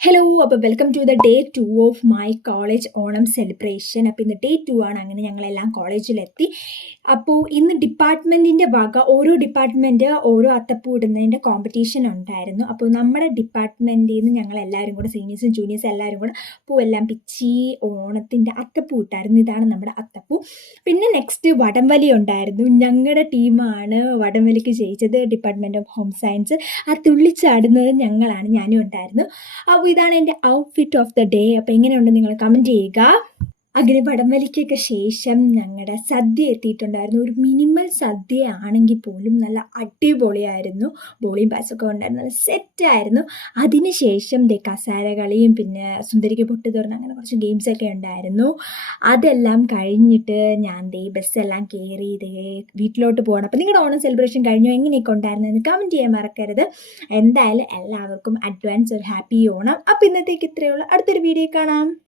Hello, അപ്പോൾ welcome to the day 2 of my college Onam celebration. അപ്പോൾ ഇന്ന് ഡേ 2 ആണ്. അങ്ങനെ ഞങ്ങളെല്ലാം കോളേജിലെത്തി. അപ്പോൾ ഇന്ന് ഡിപ്പാർട്ട്മെൻറ്റിൻ്റെ വക ഓരോ ഡിപ്പാർട്ട്മെൻറ്റ് ഓരോ അത്തപ്പൂ ഇടുന്നതിൻ്റെ കോമ്പറ്റീഷൻ ഉണ്ടായിരുന്നു. അപ്പോൾ നമ്മുടെ ഡിപ്പാർട്ട്മെൻറ്റിൽ നിന്ന് ഞങ്ങളെല്ലാവരും കൂടെ സീനിയേഴ്സും ജൂനിയേഴ്സും എല്ലാവരും കൂടെ പൂവെല്ലാം പിച്ചി ഓണത്തിൻ്റെ അത്തപ്പൂ ഇട്ടായിരുന്നു. ഇതാണ് നമ്മുടെ അത്തപ്പൂ. പിന്നെ നെക്സ്റ്റ് വടംവലി ഉണ്ടായിരുന്നു. ഞങ്ങളുടെ ടീമാണ് വടംവലിക്ക് ജയിച്ചത്, ഡിപ്പാർട്ട്മെൻറ്റ് ഓഫ് ഹോം സയൻസ്. ആ തുള്ളിച്ചാടുന്നത് ഞങ്ങളാണ്, ഞാനും ഉണ്ടായിരുന്നു. അപ്പോൾ ഇതാണ് എൻ്റെ ഔട്ട്ഫിറ്റ് ഓഫ് ദ ഡേ. അപ്പോൾ എങ്ങനെയുണ്ട് നിങ്ങൾ കമൻറ്റ് ചെയ്യുക. അങ്ങനെ വടംവലിക്കൊക്കെ ശേഷം ഞങ്ങളുടെ സദ്യ എത്തിയിട്ടുണ്ടായിരുന്നു. ഒരു മിനിമൽ സദ്യ ആണെങ്കിൽ പോലും നല്ല അടിപൊളിയായിരുന്നു. ബോളിയും പായസമൊക്കെ ഉണ്ടായിരുന്നു, നല്ല സെറ്റായിരുന്നു. അതിനുശേഷം കസാരകളിയും പിന്നെ സുന്ദരിക്ക് പൊട്ട് തുറന്ന് അങ്ങനെ കുറച്ച് ഗെയിംസൊക്കെ ഉണ്ടായിരുന്നു. അതെല്ലാം കഴിഞ്ഞിട്ട് ഞാൻ ബസ്സെല്ലാം കയറി വീട്ടിലോട്ട് പോകണം. അപ്പോൾ നിങ്ങളുടെ ഓണം സെലിബ്രേഷൻ കഴിഞ്ഞോ, എങ്ങനെയൊക്കെ ഉണ്ടായിരുന്നെന്ന് കമൻറ്റ് ചെയ്യാൻ മറക്കരുത്. എന്തായാലും എല്ലാവർക്കും അഡ്വാൻസ് ഒരു ഹാപ്പി ഓണം. അപ്പോൾ ഇന്നത്തേക്ക് ഇത്രയേ ഉള്ളൂ. അടുത്തൊരു വീഡിയോ കാണാം.